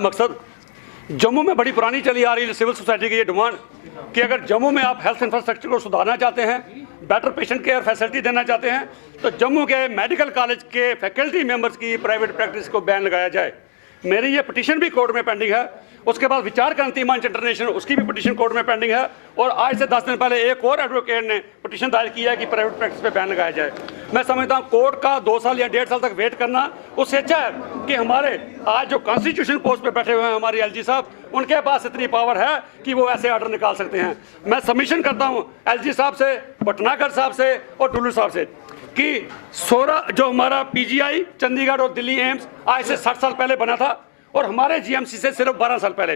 मकसद जम्मू में बड़ी पुरानी चली आ रही सिविल सोसाइटी की ये डिमांड कि अगर जम्मू में आप हेल्थ इंफ्रास्ट्रक्चर को सुधारना चाहते हैं, बेटर पेशेंट केयर फैसिलिटी देना चाहते हैं, तो जम्मू के मेडिकल कॉलेज के फैकल्टी मेंबर्स की प्राइवेट प्रैक्टिस को बैन लगाया जाए। मेरी ये पिटीशन भी कोर्ट में पेंडिंग है। उसके बाद विचार क्रांति मंच इंटरनेशनल, उसकी भी पिटीशन कोर्ट में पेंडिंग है। और आज से 10 दिन पहले एक और एडवोकेट ने पिटीशन दायर किया है कि प्राइवेट प्रैक्टिस पे बैन लगाया जाए। मैं समझता हूँ कोर्ट का 2 साल या 1.5 साल तक वेट करना उससे अच्छा है कि हमारे आज जो कॉन्स्टिट्यूशन पोस्ट पे बैठे हुए हैं हमारे एलजी साहब, उनके पास इतनी पावर है कि वो ऐसे ऑर्डर निकाल सकते हैं। मैं सबमिशन करता हूँ एलजी साहब से, भटनागर साहब से और टुल्लू साहब से कि सोरा जो हमारा पीजीआई चंडीगढ़ और दिल्ली एम्स आज से 60 साल पहले बना था और हमारे जीएमसी से सिर्फ 12 साल पहले,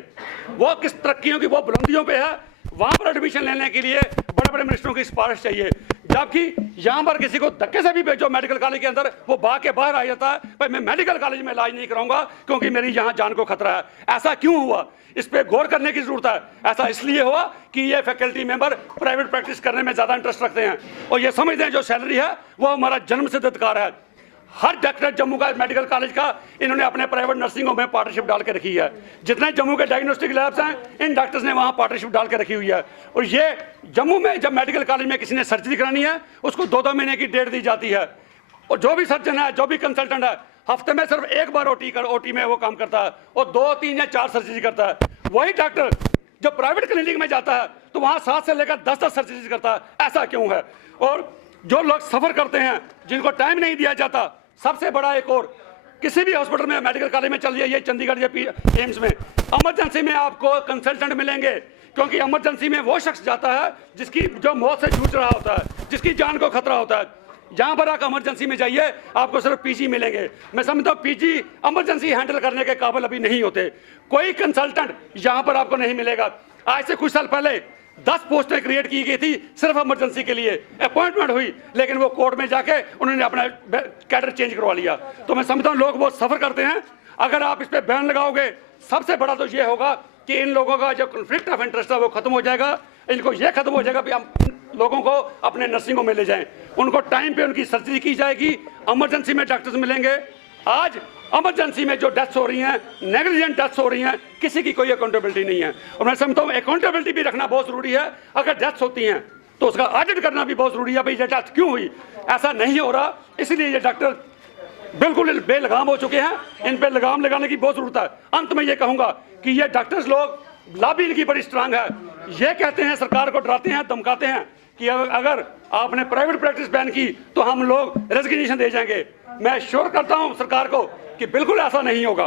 वो किस तरक्कियों की वो बुलंदियों पे है। वहां पर एडमिशन लेने के लिए बड़े बड़े मिनिस्टरों की सिफारिश चाहिए, जबकि यहाँ पर किसी को धक्के से भी भेजो मेडिकल कॉलेज के अंदर, वो भाग के बाहर आ जाता है, भाई मैं मेडिकल कॉलेज में इलाज नहीं कराऊंगा क्योंकि मेरी यहाँ जान को खतरा है। ऐसा क्यों हुआ? इस पर गौर करने की जरूरत है। ऐसा इसलिए हुआ कि ये फैकल्टी मेंबर प्राइवेट प्रैक्टिस करने में ज्यादा इंटरेस्ट रखते हैं और ये समझते हैं जो सैलरी है वो हमारा जन्म सिद्ध अधिकार है। हर डॉक्टर जम्मू का मेडिकल कॉलेज का इन्होंने अपने प्राइवेट नर्सिंग होम में पार्टनरशिप डाल के रखी है। जितने जम्मू के डायग्नोस्टिक लैब्स हैं इन डॉक्टर्स ने वहाँ पार्टनरशिप डाल के रखी हुई है। और ये जम्मू में जब मेडिकल कॉलेज में किसी ने सर्जरी करानी है उसको 2-2 महीने की डेट दी जाती है और जो भी सर्जन है, जो भी कंसल्टेंट है, हफ्ते में सिर्फ एक बार ओटी में वो काम करता है और 2, 3 या 4 सर्जरी करता है। वही डॉक्टर जो प्राइवेट क्लिनिक में जाता है तो वहाँ 7 से लेकर 10 सर्जरी करता है। ऐसा क्यों है? और जो लोग सफर करते हैं, जिनको टाइम नहीं दिया जाता, सबसे बड़ा एक और किसी भी हॉस्पिटल में मेडिकल कॉलेज में चल जाइए, चंडीगढ़ या एम्स में, इमरजेंसी में आपको कंसल्टेंट मिलेंगे क्योंकि इमरजेंसी में वो शख्स जाता है जिसकी जो मौत से जूझ रहा होता है, जिसकी जान को खतरा होता है। जहां पर आप इमरजेंसी में जाइए आपको सिर्फ पीजी मिलेंगे। मैं समझता हूँ पीजी इमरजेंसी हैंडल करने के काबिल अभी नहीं होते। कोई कंसल्टेंट यहाँ पर आपको नहीं मिलेगा। आज से कुछ साल पहले 10 पोस्टें क्रिएट की गई थी सिर्फ इमरजेंसी के लिए, अपॉइंटमेंट हुई, लेकिन वो कोर्ट में जाके उन्होंने अपना कैडर चेंज करवा लिया। तो मैं समझता हूँ लोग बहुत सफर करते हैं। अगर आप इस पर बैन लगाओगे, सबसे बड़ा तो ये होगा कि इन लोगों का जो कॉन्फ्लिक्ट ऑफ इंटरेस्ट है वो खत्म हो जाएगा। इनको ये खत्म हो जाएगा कि हम लोगों को अपने नर्सिंग होम में ले जाएं, उनको टाइम पे उनकी सर्जरी की जाएगी, इमरजेंसी में डॉक्टर्स मिलेंगे। आज इमरजेंसी में जो डेथ्स हो रही हैं, नेग्लिजेंट डेथ्स हो रही हैं, किसी की कोई अकाउंटेबिलिटी नहीं है। और मैं समझता हूँ अकाउंटेबिलिटी भी रखना बहुत जरूरी है। अगर डेथ्स होती हैं तो उसका ऑडिट करना भी बहुत जरूरी है, भाई ये डेथ क्यों हुई। ऐसा नहीं हो रहा, इसलिए ये डॉक्टर बिल्कुल बेलगाम हो चुके हैं। इन पे लगाम लगाने की बहुत जरूरत है। अंत में ये कहूंगा कि ये डॉक्टर्स लोग लॉबी इनकी बड़ी स्ट्रांग है। ये कहते हैं, सरकार को डराते हैं, धमकाते हैं कि अगर आपने प्राइवेट प्रैक्टिस बैन की तो हम लोग रेजिग्नेशन दे जाएंगे। मैं श्योर करता हूं सरकार को कि बिल्कुल ऐसा नहीं होगा,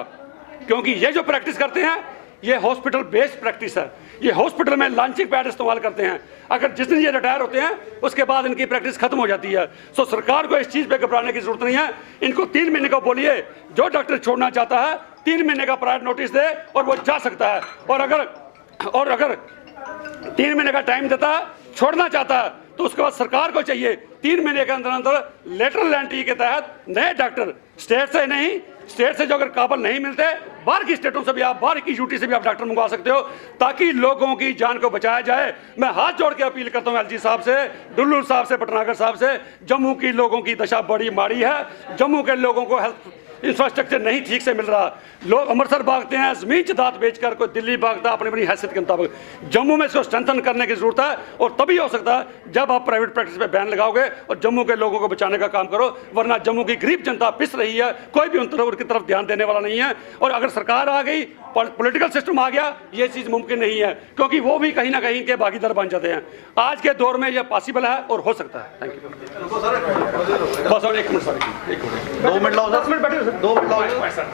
क्योंकि ये जो प्रैक्टिस करते हैं ये हॉस्पिटल बेस्ड प्रैक्टिस है। ये हॉस्पिटल में लॉन्चिंग पैड इस्तेमाल करते हैं। अगर जिस दिन ये रिटायर होते हैं उसके बाद इनकी प्रैक्टिस खत्म हो जाती है। सो सरकार को इस चीज पे घबराने की जरूरत नहीं है। इनको 3 महीने का बोलिए, जो डॉक्टर छोड़ना चाहता है 3 महीने का प्रायर नोटिस दे और वो जा सकता है। और अगर 3 महीने का टाइम देता है, छोड़ना चाहता है, तो उसके बाद सरकार को चाहिए 3 महीने के अंदर अंदर लेटरल एंट्री के तहत नए डॉक्टर स्टेट से जो अगर काबिल नहीं मिलते, बाहर की स्टेटों से भी आप, बाहर की यूटी से भी आप डॉक्टर मंगवा सकते हो, ताकि लोगों की जान को बचाया जाए। मैं हाथ जोड़ के अपील करता हूं एलजी साहब से, डुल्लू साहब से, भटनागर साहब से। जम्मू की लोगों की दशा बड़ी माड़ी है। जम्मू के लोगों को हेल्थ इंफ्रास्ट्रक्चर नहीं ठीक से मिल रहा। लोग अमृतसर भागते हैं जमीन जदाद बेचकर, कोई दिल्ली भागता अपनी अपनी हैसियत के मुताबिक। जम्मू में इसको स्ट्रेंथन करने की जरूरत है और तभी हो सकता है जब आप प्राइवेट प्रैक्टिस पे बैन लगाओगे और जम्मू के लोगों को बचाने का काम करो। वरना जम्मू की गरीब जनता पिस रही है, कोई भी उनकी तरफ ध्यान देने वाला नहीं है। और अगर सरकार आ गई, पॉलिटिकल सिस्टम आ गया, ये चीज मुमकिन नहीं है, क्योंकि वो भी कहीं ना कहीं के भागीदार बन जाते हैं। आज के दौर में यह पॉसिबल है और हो सकता है। Thank you. बस और 1 मिनट सर, 1 मिनट, 2 मिनट लाओ, 10 मिनट बैठे, 2 मिनट लाओ सर।